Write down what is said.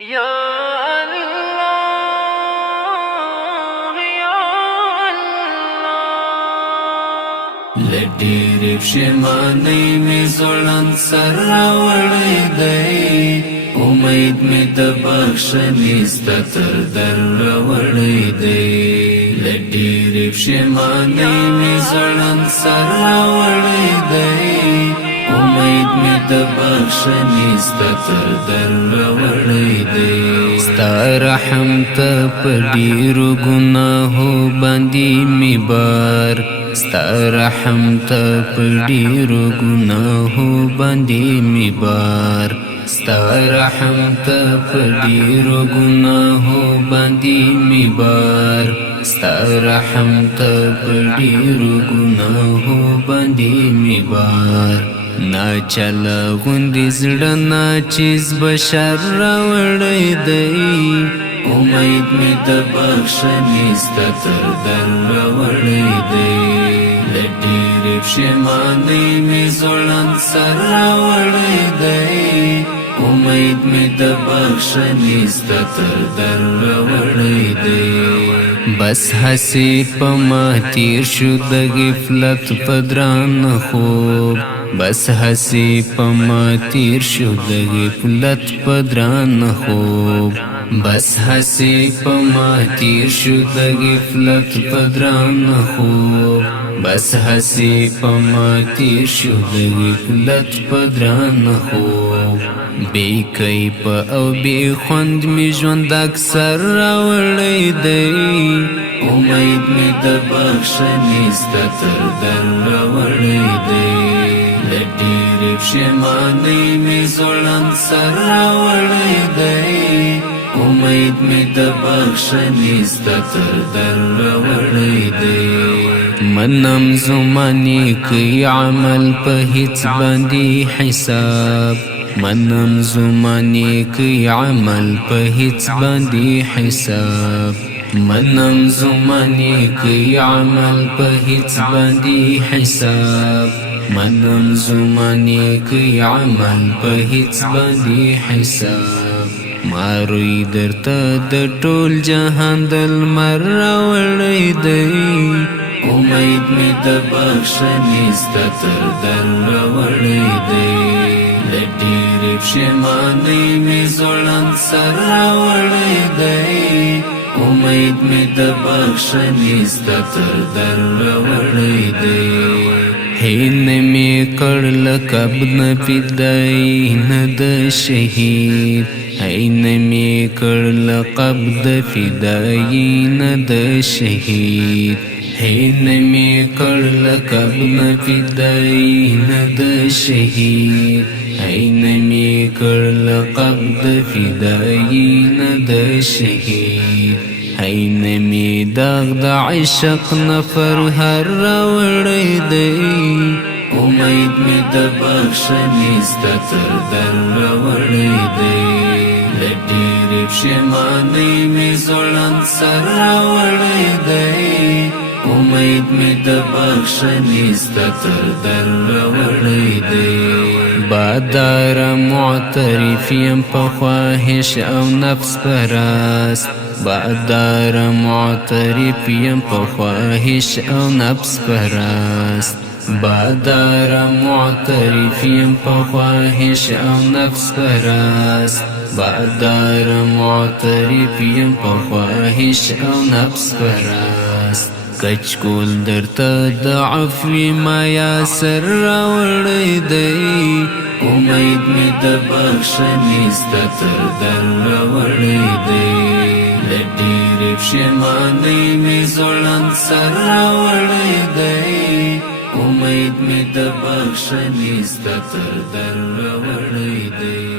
يا الله يا الله لډیر پښیمانۍ مې ځوړند سر راوړی دی امید مې د بخښنې ستا تر در راوړی دی لډیر پښیمانۍ مې ځوړند سر راوړی دی امید مې د بخښنې ستا تر در راوړی دی ستا رحم ته په ډېرو ګناهو باندې مې بار ستا رحم ته په ډېرو ګناهو باندې مې بار ستا رحم ته په ډېرو ګناهو باندې مې بار ستا رحم ته په ډېرو گناهو باندې مې بار ناچله غوندې زړه ناچیز بشر راوړی دی امید مې د بخښنې ستا تر در راوړی دی له ډېرې پښیمانۍ مې ځوړند سر راوړی دی امید مې د بخښنې ستا تر در راوړی دی بس هسې په ما تیر شو د غفلت په درانه خوب بس هسې په ما تیر شو د غفلت په درانه خوب بس هسې په ما تیر شو د غفلت په درانه خوب بس هسې په ما تیر شو د غفلت په درانه خوب بې کیفه او بې خوند مې ژوند اکثر راوړی دی امید مې د بخښنې ستا تر در راوړی دی له ډېرې پښیمانۍ مې ځوړند سر راوړی دی امید مې د بخښنې ستا تر در راوړی دی منم زما نیکۍ عمل په هیڅ باندې حساب منم زما نیکۍ عمل په هیڅ باندې حساب منم زما نیکۍ عمل په هیڅ باندې حساب منم زما نیکۍ عمل په هیڅ باندې حساب ماروی درته د ټول جهان د لمر راوړی دی امید مې د بخښنې ستا تر در راوړی دی له ډېرې پښیمانۍ مې ځوړند سر راوړی دی امید مې د بخښنې ستا تر در راوړی دی هین مې کړ لقب نه فدایي نه د شهید هین مې کړ لقب د فدایي نه د شهید هین مې کړ لقب نه فدایي نه د شهید هین مې کړ لقب د فدایي نه د شهید هین مې داغ د عشق نفر هر راوړی دی امید مې د بخښنې ستا تر در راوړی دی له ډېرې پښیمانۍ مې ځوړند سر راوړی دی امید مې د بخښنې ستا تر در راوړی دی بادار معترف یم په خواهش او نفس پرست بادار معترف یم په خواهش او نفس پرست بادار معترف یم په خواهش او نفس پرست بادار معترف یم په خواهش او نفس پرست کچ کول درته د عفوی مایا سر راوړی دی امید مې د بخښنې ستا تر در راوړی دی له ډېرې پښیمانۍ مې ځوړند سر راوړی دی امید مې د بخښنې ستا تر در راوړی دی